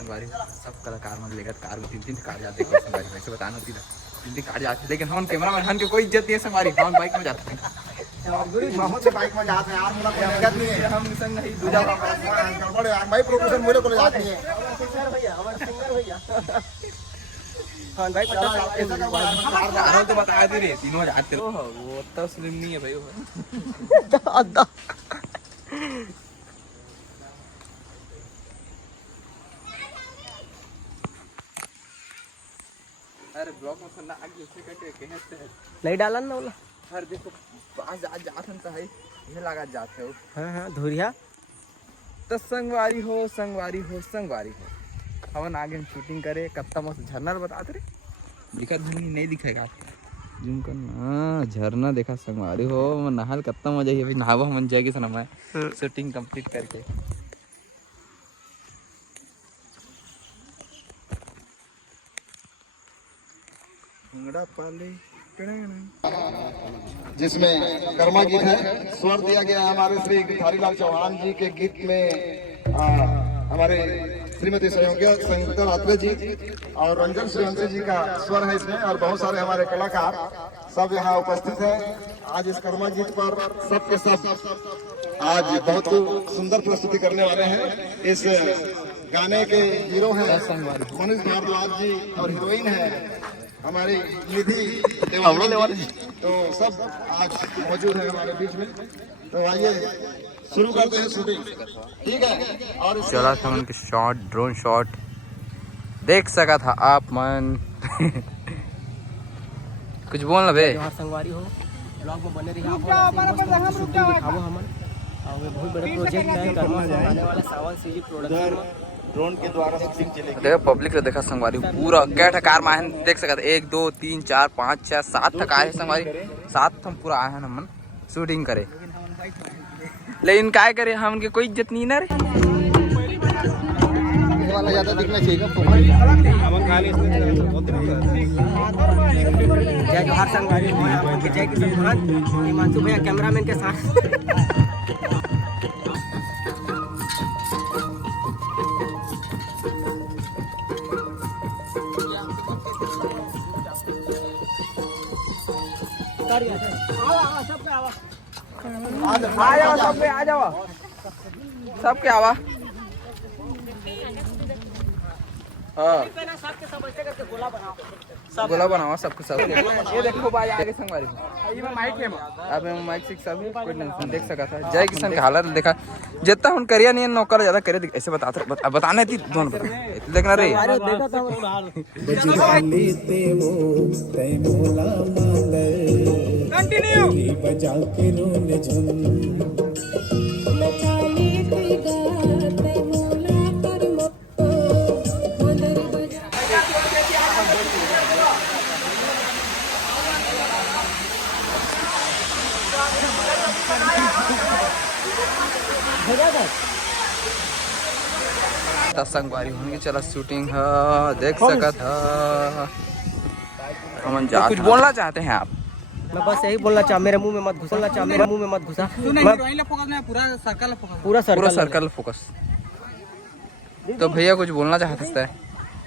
संगवारी सब कलाकार मन लेकर कार में 3-3 कार जाते हैं संगवारी वैसे बताना होती था 3-3 कार जाते लेकिन हम कैमरा मैन के कोई इज्जत नहीं है संगवारी हम बाइक में जाते हैं बहुत से बाइक में जाते हैं यार मुला कोई दिक्कत नहीं है हम संग नहीं दूजा गड़बड़ यार भाई प्रोफेशन मुझे को जाती है सर भैया हमारे सिंगर भैया हां भाई कार तो बता दे रे तीनों जाते हो वो तो स्लिम नहीं है भाई वो अद्दा अरे ब्लॉग में सुनना आगे से कटे कहते हैं नहीं डालन ना बोला हर देखो आज आज जात तो है ये लगा जाते हो हां धुरिया तो संगवारी हो संगवारी हो संगवारी हो हम आगे हम शूटिंग करे कत्ता मस्त झरना बताते रे दिखा नहीं दिखेगा आपको जूम करना झरना देखा संगवारी हो नहाल कत्ता मजा ही अभी नहावा मन जाएगी सना मैं शूटिंग कंप्लीट करके भंगड़ा पाले जिसमें कर्मा गीत है स्वर दिया गया हमारे श्री गिरधारीलाल चौहान जी के गीत में हमारे श्रीमती सहयोगी संगीता रात्रे जी और रंजन श्रीवंशी जी का स्वर है इसमें और बहुत सारे हमारे कलाकार सब यहाँ उपस्थित हैं आज इस कर्मा गीत पर सबके सब आज बहुत सुंदर प्रस्तुति करने वाले हैं इस गाने के हीरो हैं मनीष भारद्वाज जी और हीरोइन है हमारी निधि तो सब आज मौजूद है हमारे बीच में तो आइए शुरू करते हैं शूटिंग ठीक है और चला था उनके शॉट ड्रोन शॉट देख सका था आप मन कुछ बोल ना बे संगवारी हो ब्लॉग में बने रहिए आप दिखाओ हमन और बहुत बड़ा प्रोजेक्ट है कर्मा से आने वाला सावन सीजी प्रोडक्शन ड्रोन के द्वारा शूटिंग चलेगी देखो पब्लिक को देखा संगवारी पूरा क्या कार में आए देख सका 1 2 3 4 5 6 7 तक आए संगवारी 7 हम पूरा आए हैं हमन शूटिंग करे लेकिन क्या करे हम उनके कोई इज्जत नहीं ना रे वाला ज्यादा दिखना चाहिए जय जोहार संगवारी हो विजय किशन भगत हिमांशु भैया कैमरामैन के साथ आ जाओ सबके आवा गोला बनाओ सबको सब ये देखो भाई आगे संगवारी अब मैं माइक से सब कोई नहीं देख सका था जय किशन का हालत देखा जितना हम करिया नहीं नौकर ज्यादा करे ऐसे बताने थी दोनों देखना रे कंटिन्यू बजा के रोने संगवारी होंगे चला शूटिंग है देख सका था हम जा कुछ बोलना चाहते हैं आप मैं बस यही बोलना चाह मेरे मुंह में मत घुसना चाह मेरे मुंह में मत घुसा पूरा सर्कल फोकस तो भैया कुछ बोलना चाहते हैं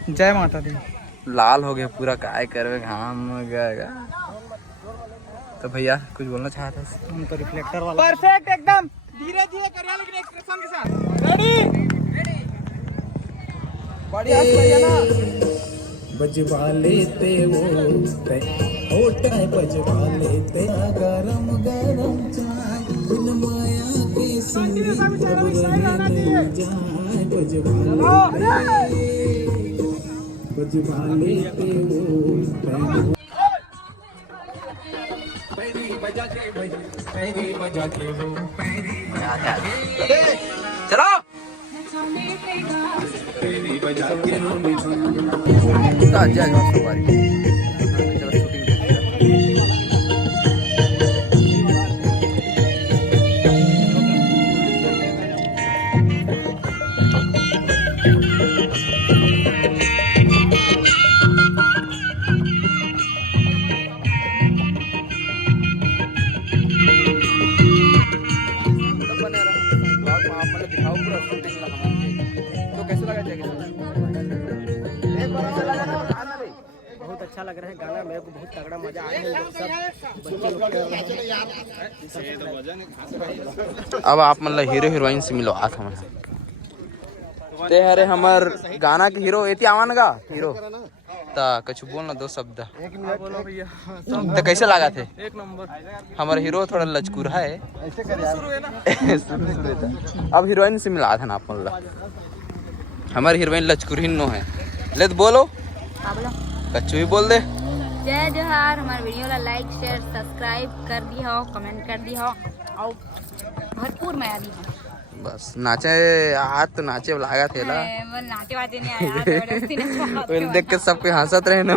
जय माता दी लाल हो गया पूरा काय करवे घाम गया तो भैया कुछ बोलना चाहते हैं हम तो रिफ्लेक्टर वाला परफेक्ट एकदम धीरे धीरे करिए लेकिन एक्सप्रेशन के साथ रेडी बढ़िया भैया ना बजवा लेते वो होता है बजवा लेते गरम गरम चाय बिन माया के संग जाए बजवा लेते वो चलो तो कैसे लगा जाएगा अच्छा लग रहा है गाना, मेरे को बहुत तगड़ा मजा आया है। सब बच्चे लोग कर रहे हैं। अब आप मतलब हीरो हीरोइन से मिलो आथ हम ते हरे हमर गाना के हीरो एती आवन गा हीरो ता कुछ बोलना दो शब्द। बोलो भैया। तो कैसे लगा थे? एक नंबर। हमारा हीरो थोड़ा लचकुर है। शुरू था। अब हीरोइन से मिला था ना आप मतलब हमारी हीरोइन लचकुर ही नो है। ले तो बोलो कच्चू भी बोल दे। जय जोहार। हमारे वीडियो ला लाइक शेयर सब्सक्राइब कर दी हो, कमेंट कर दी हो और भरपूर मजा दी हो। बस नाचे आज तो नाचे लागा थे ला नाचे वाचे नहीं आया जबरदस्ती नचवा वो देख के सब कोई हंसत रहे ना।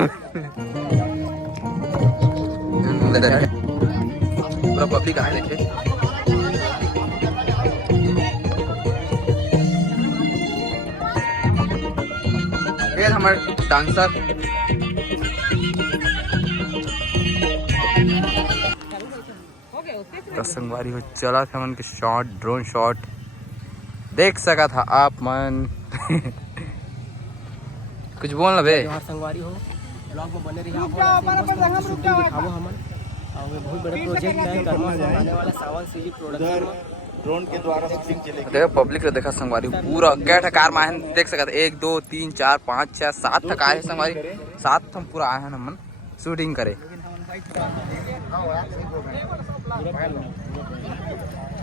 पूरा पब्लिक आए देखे। ये हमारे डांसर संगवारी हो चला था मन के शॉट ड्रोन शॉट देख सका था आप मन। कुछ बोलना बे। जोहार संगवारी हो, ब्लॉग में बने रहिए। आप दिखाओ हमन और ये बहुत बड़ा प्रोजेक्ट है कर्मा से आने वाला सावन सीजी प्रोडक्शन ड्रोन के द्वारा शूटिंग चलेगी। देखो पब्लिक ने देखा संगवारी पूरा क्या कार में आए देख सका था 1 2 3 4 5 6 7 तक आए संगवारी 7 हम पूरा आए हैं हमन शूटिंग करे।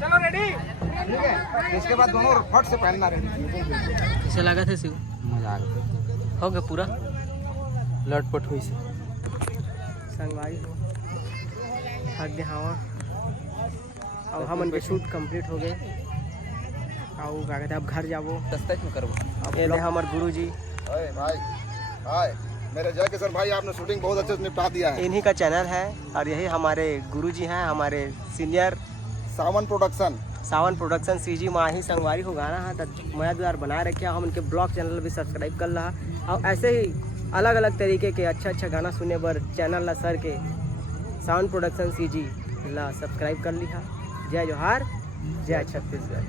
चलो रेडी। इसके बाद दोनों फट से पहनना रहे। कैसे लगा थे शिव? मजा आ गया। हो गया पूरा लटपट हुई से संगवारी हो थक गए हवा। अब हमन के शूट कंप्लीट हो गए और क्या कहते हैं अब घर जाबो। सस्ता में करबो। अब ये हमारे गुरुजी अरे भाई हाय मेरे जय किशोर भाई, आपने शूटिंग बहुत अच्छे से निपटा दिया है। इन्हीं का चैनल है और यही हमारे गुरुजी हैं, हमारे सीनियर सावन प्रोडक्शन सावन प्रोडक्शन सीजी माही संगवारी हो गाना है तो मैं द्वार बनाए रखे। हम उनके ब्लॉग चैनल भी सब्सक्राइब कर रहा और ऐसे ही अलग अलग तरीके के अच्छा गाना सुने बर चैनल ला सर के सावन प्रोडक्शन सीजी ला सब्सक्राइब कर लिखा। जय जोहार, जय छत्तीसगढ़।